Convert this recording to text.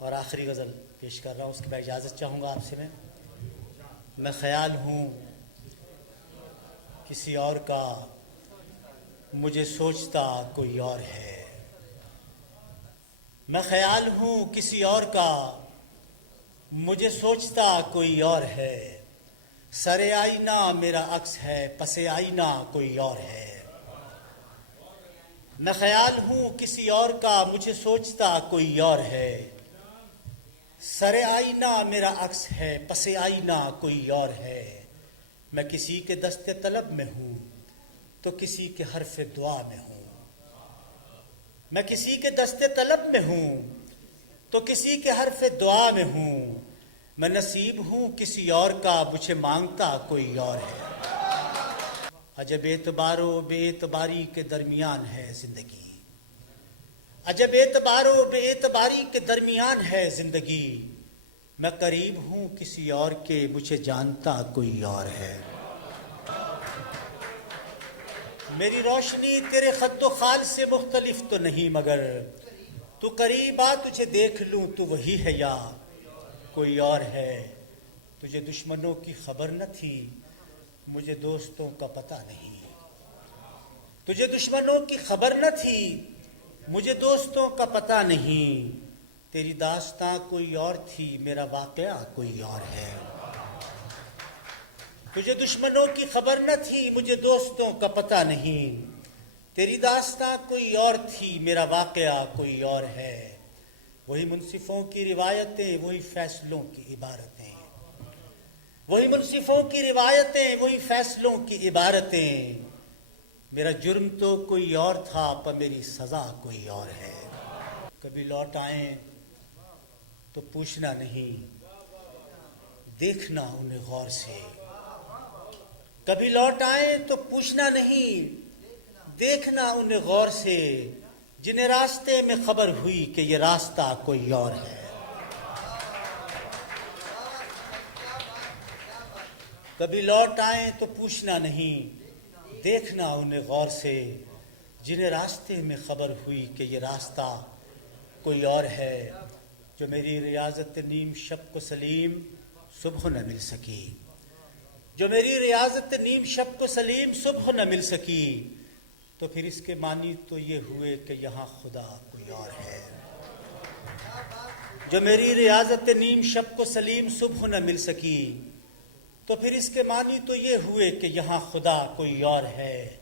اور آخری غزل پیش کر رہا ہوں، اس کے بعد اجازت چاہوں گا آپ سے میں خیال ہوں کسی اور کا، مجھے سوچتا کوئی اور ہے۔ میں خیال ہوں کسی اور کا، مجھے سوچتا کوئی اور ہے۔ سر آئینہ میرا عکس ہے، پس آئینہ کوئی اور ہے۔ میں خیال ہوں کسی اور کا، مجھے سوچتا کوئی اور ہے۔ سر آئینہ میرا عکس ہے، پس آئینہ کوئی اور ہے۔ میں کسی کے دست طلب میں ہوں تو کسی کے حرف دعا میں ہوں۔ میں کسی کے دست طلب میں ہوں تو کسی کے حرف دعا میں ہوں۔ میں نصیب ہوں کسی اور کا، مجھے مانگتا کوئی اور ہے۔ عجب اعتبار و بے اعتباری کے درمیان ہے زندگی، عجب اعتبار و بے اعتباری کے درمیان ہے زندگی۔ میں قریب ہوں کسی اور کے، مجھے جانتا کوئی اور ہے۔ میری روشنی تیرے خط و خال سے مختلف تو نہیں، مگر تو قریب آ تجھے دیکھ لوں، تو وہی ہے یا کوئی اور ہے۔ تجھے دشمنوں کی خبر نہ تھی، مجھے دوستوں کا پتہ نہیں۔ تجھے دشمنوں کی خبر نہ تھی، مجھے دوستوں کا پتہ نہیں۔ تیری داستاں کوئی اور تھی، میرا واقعہ کوئی اور ہے۔ تجھے دشمنوں کی خبر نہ تھی، مجھے دوستوں کا پتہ نہیں۔ تیری داستاں کوئی اور تھی، میرا واقعہ کوئی اور ہے۔ وہی منصفوں کی روایتیں، وہی فیصلوں کی عبارتیں، وہی منصفوں کی روایتیں، وہی فیصلوں کی عبارتیں۔ میرا جرم تو کوئی اور تھا، پر میری سزا کوئی اور ہے۔ کبھی لوٹ آئیں تو پوچھنا نہیں، دیکھنا انہیں غور سے۔ کبھی لوٹ آئیں تو پوچھنا نہیں، دیکھنا انہیں غور سے۔ جنہیں راستے میں خبر ہوئی کہ یہ راستہ کوئی اور ہے۔ کبھی لوٹ آئیں تو پوچھنا نہیں، دیکھنا انہیں غور سے۔ جنہیں راستے میں خبر ہوئی کہ یہ راستہ کوئی اور ہے۔ جو میری ریاضت نیم شب کو سلیم صبح نہ مل سکی، جو میری ریاضت نیم شب کو سلیم صبح نہ مل سکی، تو پھر اس کے معنی تو یہ ہوئے کہ یہاں خدا کوئی اور ہے۔ جو میری ریاضت نیم شب کو سلیم صبح نہ مل سکی، تو پھر اس کے معنی تو یہ ہوئے کہ یہاں خدا کوئی اور ہے۔